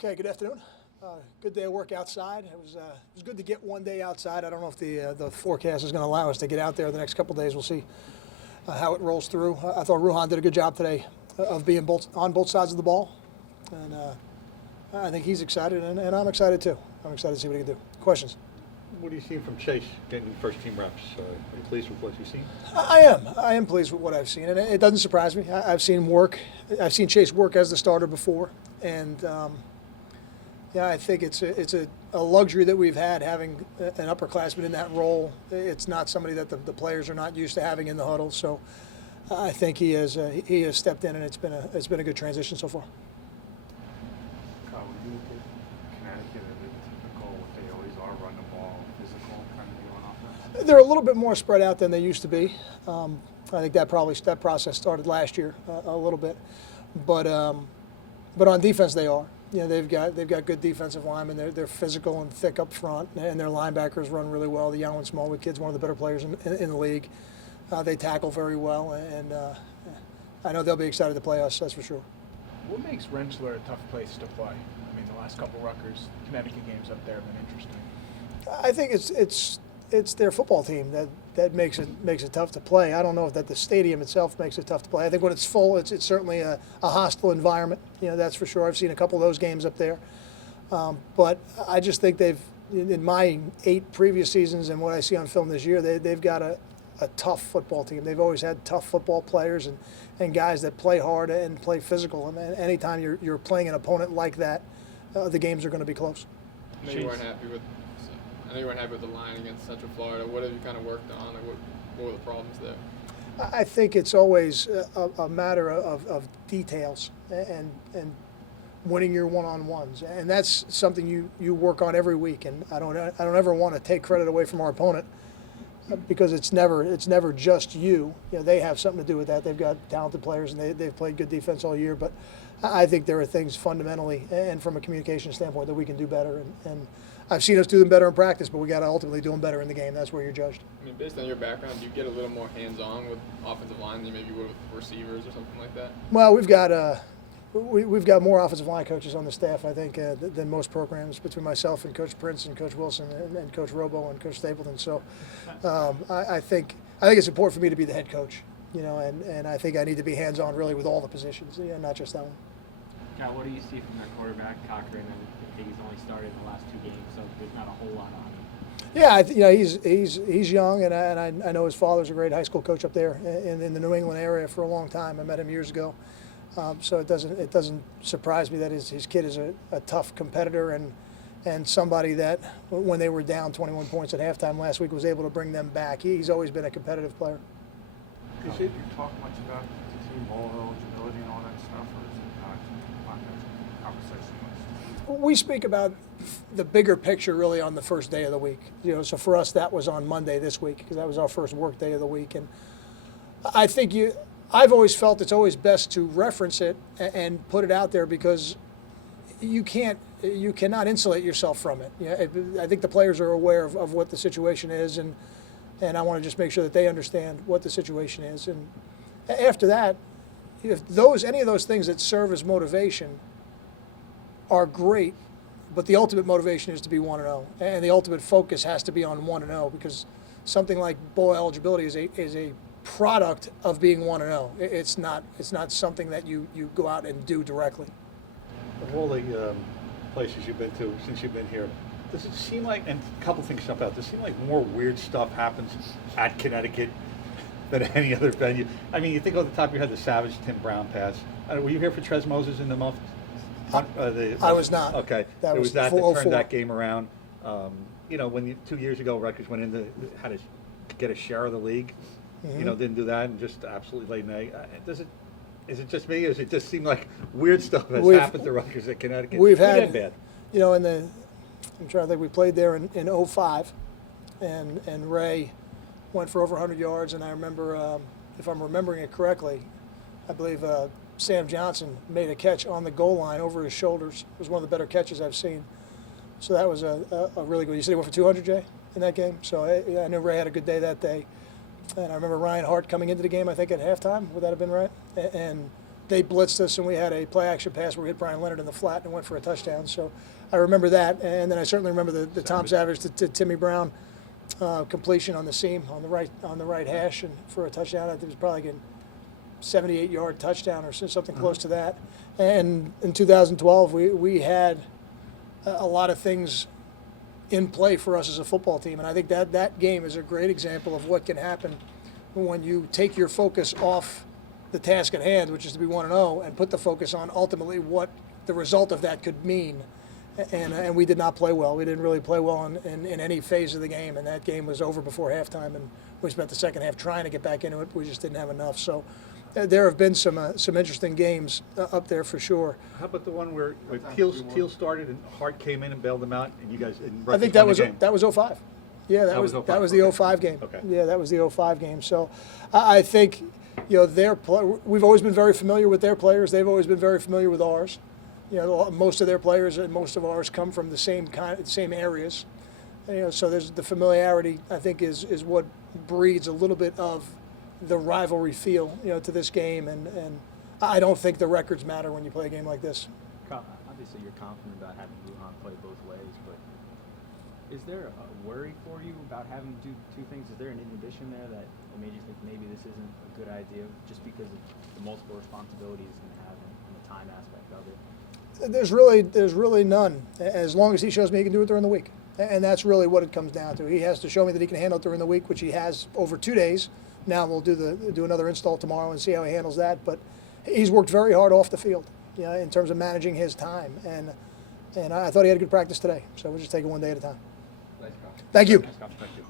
Okay, good afternoon. Good day of work outside. It was good to get one day outside. I don't know if the forecast is going to allow us to get out there the next couple of days. We'll see how it rolls through. I thought Ruhan did a good job today of being on both sides of the ball, and I think he's excited, and I'm excited too. I'm excited to see what he can do. Questions? What are you seeing from Chase getting first team reps? Are you pleased with what you've seen? I am pleased with what I've seen, and it doesn't surprise me. I've seen Chase work as the starter before, and yeah, I think it's a luxury that we've had having an upperclassman in that role. It's not somebody that the players are not used to having in the huddle. So I think he has stepped in, and it's been a good transition so far. Kyle, when you look at Connecticut, are they typical what they always are, run the ball, physical kind of deal on offense? They're a little bit more spread out than they used to be. I think that process started last year a little bit, but on defense they are. You know, they've got good defensive linemen. They're physical and thick up front, and their linebackers run really well. The Young and Smallwood kid's one of the better players in the league. They tackle very well, and I know they'll be excited to play us. That's for sure. What makes Rensselaer a tough place to play? I mean, the last couple Rutgers, Connecticut games up there have been interesting. I think it's their football team that makes it tough to play. I don't know if that the stadium itself makes it tough to play. I think when it's full, it's certainly a hostile environment. You know, that's for sure. I've seen a couple of those games up there, but I just think in my 8 previous seasons and what I see on film this year, they've got a tough football team. They've always had tough football players and guys that play hard and play physical. And anytime you're playing an opponent like that, the games are going to be close. I know you weren't happy with the line against Central Florida. What have you kind of worked on, or what were the problems there? I think it's always a matter of details and winning your one-on-ones, and that's something you work on every week. And I don't ever want to take credit away from our opponent because it's never just you. You know, they have something to do with that. They've got talented players and they've played good defense all year. But I think there are things fundamentally and from a communication standpoint that we can do better. And I've seen us do them better in practice, but we got to ultimately do them better in the game. That's where you're judged. I mean, based on your background, do you get a little more hands-on with offensive line than maybe you would with receivers or something like that? Well, we've got more offensive line coaches on the staff, I think, than most programs, between myself and Coach Prince and Coach Wilson and Coach Robo and Coach Stapleton. So I think it's important for me to be the head coach, you know, and I think I need to be hands-on really with all the positions, not just that one. Cal, what do you see from their quarterback, Cochran? And I think he's only started in the last 2 games, so there's not a whole lot on him. Yeah, he's young, and I know his father's a great high school coach up there in the New England area for a long time. I met him years ago, so it doesn't surprise me that his kid is a tough competitor and somebody that when they were down 21 points at halftime last week was able to bring them back. He's always been a competitive player. Do you talk much about the team bowl eligibility and all that stuff, or is it not conversation list? We speak about the bigger picture really on the first day of the week. You know, so for us that was on Monday this week because that was our first work day of the week, and I think I've always felt it's always best to reference it and put it out there because you cannot insulate yourself from it. You know, I think the players are aware of what the situation is, and I want to just make sure that they understand what the situation is. And after that, if any of those things that serve as motivation are great, but the ultimate motivation is to be 1-0, and the ultimate focus has to be on 1-0 because something like bowl eligibility is a product of being 1-0. It's not something that you go out and do directly. Of all the places you've been to since you've been here, does it seem like, and a couple things jump out, does it seem like more weird stuff happens at Connecticut than any other venue? I mean, you think off the top of your head, the Savage Tim Brown pass. Were you here for Trez Moses in the month? I was not. Okay. That was that 404. turned that game around. You know, when 2 years ago, Rutgers went into, had to get a share of the league. Mm-hmm. You know, didn't do that and just absolutely laid an egg. Is it just me, or does it just seem like weird stuff has happened to Rutgers at Connecticut? We've Good had, and bad. you know, I'm trying to think, we played there in 05, and Ray went for over 100 yards, and I remember, if I'm remembering it correctly, I believe Sam Johnson made a catch on the goal line over his shoulders. It was one of the better catches I've seen. So that was a really good. You said he went for 200, Jay, in that game? So I know Ray had a good day that day. And I remember Ryan Hart coming into the game, I think, at halftime. Would that have been right? And they blitzed us and we had a play action pass where we hit Brian Leonard in the flat and went for a touchdown. So I remember that, and then I certainly remember the Tom Savage to Timmy Brown completion on the seam on the right hash and for a touchdown. I think it was probably getting 78-yard touchdown or something close to that. And in 2012, we had a lot of things in play for us as a football team, and I think that game is a great example of what can happen when you take your focus off the task at hand, which is to be 1-0, and put the focus on ultimately what the result of that could mean. And we did not play well. We didn't really play well in any phase of the game, and that game was over before halftime, and we spent the second half trying to get back into it. We just didn't have enough. So there have been some interesting games up there for sure. How about the one where Teal started and Hart came in and bailed them out, and you guys? And I think that was 05. Yeah, that was 05. the 05 game. Okay. Yeah, that was the 05 game. So I think we've always been very familiar with their players. They've always been very familiar with ours. Most of their players and most of ours come from the same areas. So there's the familiarity. I think is what breeds a little bit of the rivalry feel, to this game. And I don't think the records matter when you play a game like this. Obviously, you're confident about having Lujan play both ways, but is there a worry for you about having to do two things? Is there an inhibition there that made you think maybe this isn't a good idea, just because of the multiple responsibilities he's going to have and the time aspect of it? There's really none, as long as he shows me he can do it during the week. And that's really what it comes down to. He has to show me that he can handle it during the week, which he has over 2 days. Now we'll do another install tomorrow and see how he handles that. But he's worked very hard off the field, in terms of managing his time. And I thought he had a good practice today. So we'll just take it one day at a time. Nice, Kyle. Thank you. Nice, Kyle. Thank you.